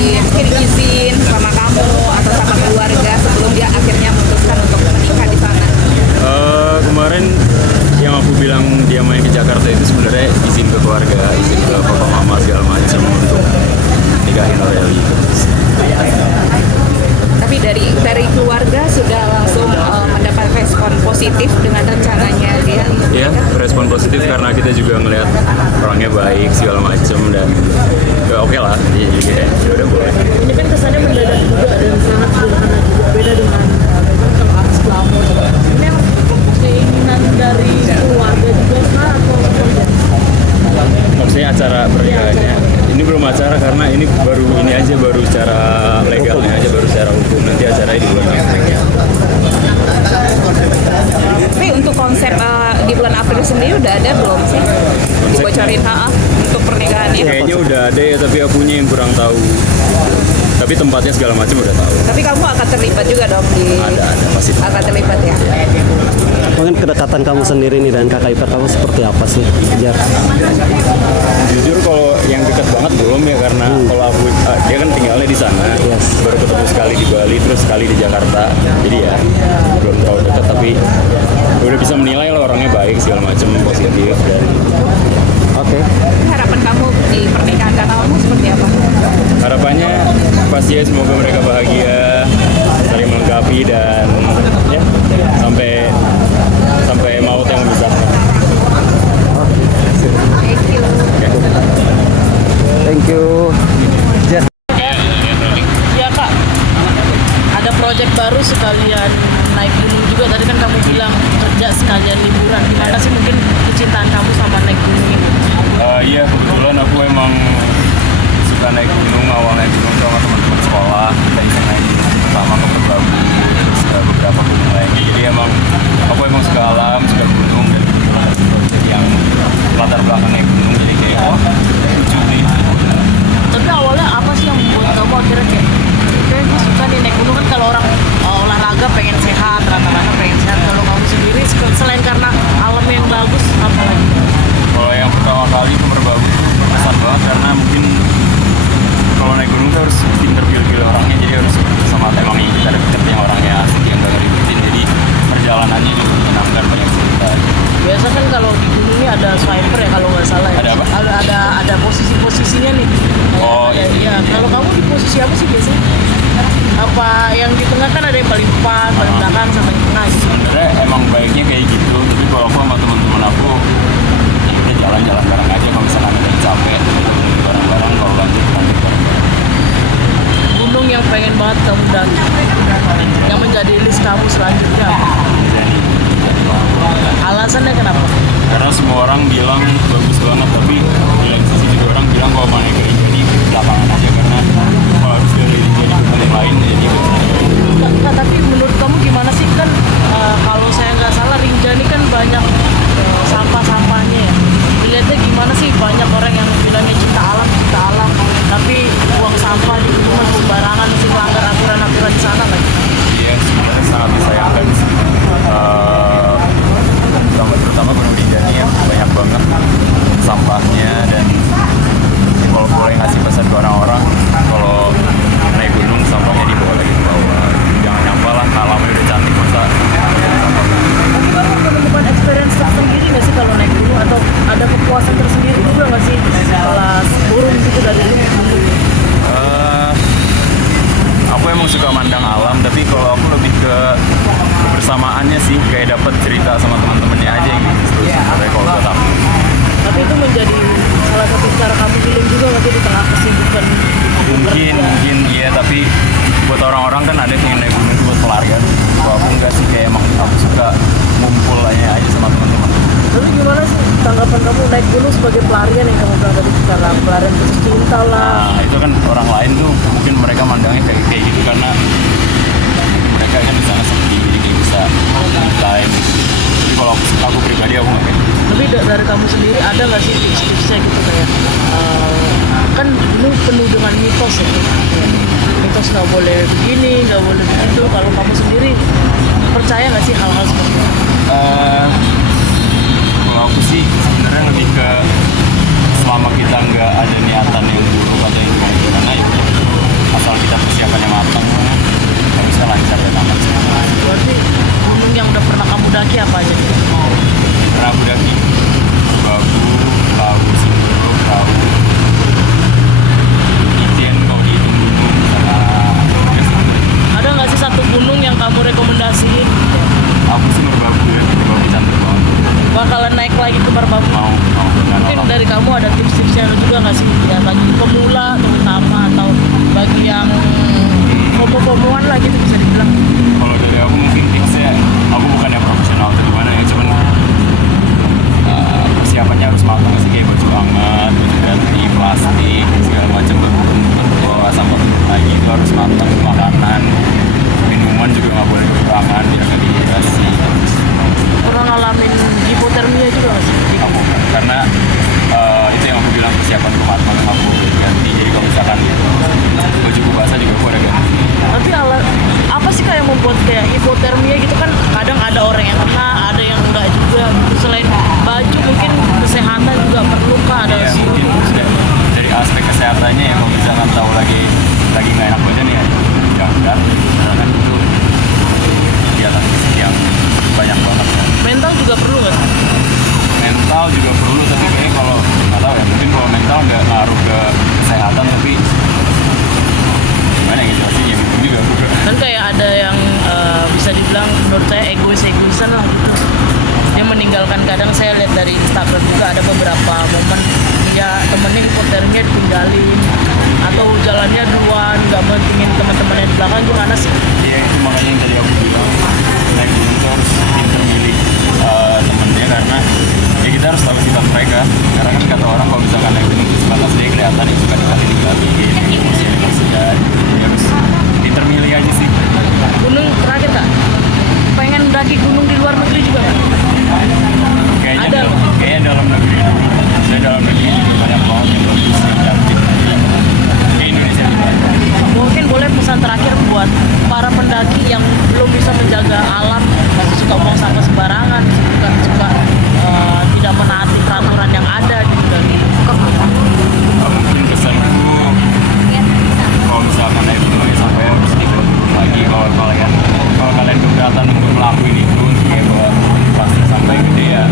mungkin izin sama kamu atau sama keluarga sebelum dia akhirnya memutuskan untuk menikah di sana? Kemarin yang aku bilang dia main ke Jakarta itu sebenarnya izin ke keluarga, izin ke papa mama segala macam untuk nikahin Aureli. Tapi dari keluarga sudah langsung mendapat respon positif dengan rencananya dia. Ya, respon positif karena kita juga ngelihat orangnya baik segala macam dan ya oke lah, jadi kayak ya udah boleh. Ini kan kesannya mendadak juga dan sangat sederhana juga, beda dengan kalau artis glamor. Ini yang keinginan dari keluarga juga kah atau seperti apa? Maksudnya acara pernikahannya ini belum acara karena ini baru secara legalnya aja, baru secara hukum, nanti acaranya di bulan April. Tapi untuk konsep di bulan April sendiri udah ada belum sih? Dibocorin untuk pernikahannya? Kayaknya udah ada ya, tapi akunya yang kurang tahu. Tapi tempatnya segala macam udah tahu. Tapi kamu akan terlibat juga dong di? Ada pasti. Akan terlibat ya? Mungkin kedekatan kamu sendiri nih dan kakak ipar kamu seperti apa sih? Biar Jujur kalau yang dekat banget belum ya, karena kalau aku dia kan tinggalnya di sana. Yes. Baru ketemu sekali di Bali, terus sekali di Jakarta. Jadi ya belum terlalu dekat, tapi udah bisa menilai lah orangnya baik segala macam, positif dan oke. Harapan kamu di pernikahan kamu seperti apa? harapannya pasti ya semoga mereka bahagia, saling melengkapi dan ya sampai maut yang memisahkan. Thank you. Thank you. Jess. Ya kak, ada project baru sekalian naik gunung juga. Tadi kan kamu bilang kerja sekalian liburan. Gimana sih mungkin kecintaan kamu sama naik gunung ini? Iya, kebetulan aku emang suka naik gunung, awal naik gunung sama teman-teman sekolah. Kita iseng naik gunung pertama ke Merbabu, terus ke beberapa gunung lainnya. Jadi aku emang suka alam, suka gunung, dan kebetulan ada project yang latar belakang naik gunung. Jadi kayak lucu nih. Tapi awalnya apa sih yang membuat kamu akhirnya kayak gue suka nih naik gunung? Kan kalau orang olahraga pengen sehat, rata-rata pengen sehat. Kalau kamu sendiri selain karena alam yang bagus, apa lagi? Kalau yang pertama kali ke Merbabu itu berkesan banget karena mungkin kalau naik gunung tuh harus pinter pilih-pilih orangnya, jadi harus sama emang yang kita deket yang orangnya asik, yang gak ngeribetin, jadi perjalanannya juga menyenangkan, banyak cerita. Biasa kan kalau di gunung ini ada swiper ya kalau nggak salah ya. Ada apa? Ada posisi-posisinya nih. Oh, iya. Kalau kamu di posisi apa sih biasanya? Apa yang di tengah kan ada yang paling depan, paling belakang, sama yang tengah gitu. Sebenarnya emang baiknya kayak gitu, tapi kalau aku sama teman-teman aku ya kita jalan-jalan bareng aja, kalau misalkan ada yang capek kita berhenti bareng-bareng, kalau lanjut bareng-bareng. Gunung yang pengen banget kamu daki, yang menjadi list kamu selanjutnya apa? Alasannya kenapa? Karena semua orang bilang bagus banget, tapi di lain sisi juga orang bilang kalau mana ke Rinjani belakangan aja, karena kalau harus dari Rinjani ke gunung lain ya dia Kak, tapi menurut kamu gimana sih kan kalau saya nggak salah Rinjani kan banyak sampah-sampahnya ya. Dilihatnya gimana sih, banyak orang yang bilangnya cinta alam, tapi buang sampah di gunungan sembarangan, sih melanggar aturan-aturan di sana lagi. Iya, sebenarnya sangat disayangkan sih. Terutama Gunung Rinjani yang banyak banget sampahnya, dan kalau boleh ngasih pesan ke orang-orang, kalau naik gunung sampahnya dibawa lagi ke bawah, jangan nyampah lah, alamnya udah cantik masa Tapi kamu menemukan experience tersendiri nggak sih kalau naik gunung, atau ada kepuasan tersendiri juga nggak sih setelah turun gitu dari gunung? Aku emang suka mandang alam, tapi kalau aku lebih ke kebersamaannya sih, kayak dapat cerita sama teman-temannya aja yang gitu sebenarnya kalau buat aku. Tapi itu menjadi salah satu cara kamu healing juga nggak sih di tengah kesibukan? Mungkin iya, tapi buat orang-orang kan ada yang naik gunung itu buat pelarian. Kalau aku enggak sih, kayak emang aku suka ngumpul aja sama teman-teman. Tapi gimana sih tanggapan kamu naik gunung sebagai pelarian yang kamu bilang tadi, karena pelarian putus cinta lah? Nah, itu kan orang lain tuh mungkin mereka mandangnya kayak gitu karena mereka kan di sana sepi, jadi kayak bisa time. Tapi kalau aku pribadi aku nggak kayak gitu. Tapi dari kamu sendiri ada nggak sih tips-tipsnya gitu kayak kan gunung penuh dengan mitos ya, mitos nggak boleh begini, nggak boleh begitu. Kalau kamu sendiri percaya nggak sih hal-hal seperti itu? Kalau aku sih sebenarnya lebih ke selama kita nggak ada niatan yang buruk atau yang gimana, ya kamu ada tips-tipsnya juga nggak sih ya bagi pemula terutama atau bagi yang fomo-fomoan lah gitu bisa dibilang. Kalau dari aku mungkin tipsnya, aku bukan yang profesional atau gimana ya, cuman persiapannya harus matang sih, kayak baju hangat, baju ganti, plastik, segala macam betul sampah lagi itu harus matang. Makanan, minuman juga nggak boleh kekurangan, jangan dehidrasi. Pernah ngalamin hipotermia juga nggak sih? Aku karena itu yang aku bilang persiapan rumah matang aku ganti. Jadi kalau misalkan baju basah juga aku ada ganti. Tapi apa sih kayak membuat kayak hipotermia gitu kan kadang ada orang yang kena, ada yang enggak juga. Selain baju mungkin kesehatan juga perlu kah ada Ya, suhu. mungkin dari aspek kesehatannya ya, kalau misalkan tahu lagi nggak enak badan ya jangan, karena kan itu kegiatan fisik yang banyak banget kan. Mental juga perlu nggak sih? Mental juga perlu, tapi kayaknya kalau nggak tahu ya, mungkin kalau mental nggak ngaruh ke kesehatan, tapi gimana gitu sih ya, mungkin juga Kan kayak ada yang bisa dibilang menurut saya egoisan lah gitu. Dia meninggalkan, kadang saya lihat dari Instagram juga ada beberapa momen ya temennya hipotermia ditinggalin atau jalannya duluan nggak mentingin teman-temannya di belakang. Gimana sih? iya. Itu makanya yang tadi aku bilang, naik gunung tuh harus pinter milih temennya, karena ya kita harus tahu sifat mereka. Karena kan kata orang kalau misalkan naik gunung sebatas dia kelihatan yang suka dikali-kaliin, emosinya dikasihan, ya harus pinter milih aja sih. Gunung terakhir kak, pengen mendaki gunung di luar negeri juga nggak? Ada loh. Kayaknya dalam negeri dulu. Saya dalam negeri juga banyak banget yang bagus yang cantik di Indonesia juga. Mungkin boleh pesan terakhir buat para pendaki yang belum bisa menjaga alam, masih suka buang sampah sembarangan, bukan suka tidak menaati peraturan yang ada gitu dan Mungkin pesanku, kalau misalkan naik gunung ya sampai harus turun lagi. Kalau kalian keberatan untuk melakukan itu, kayak bawa plastik sampai gede ya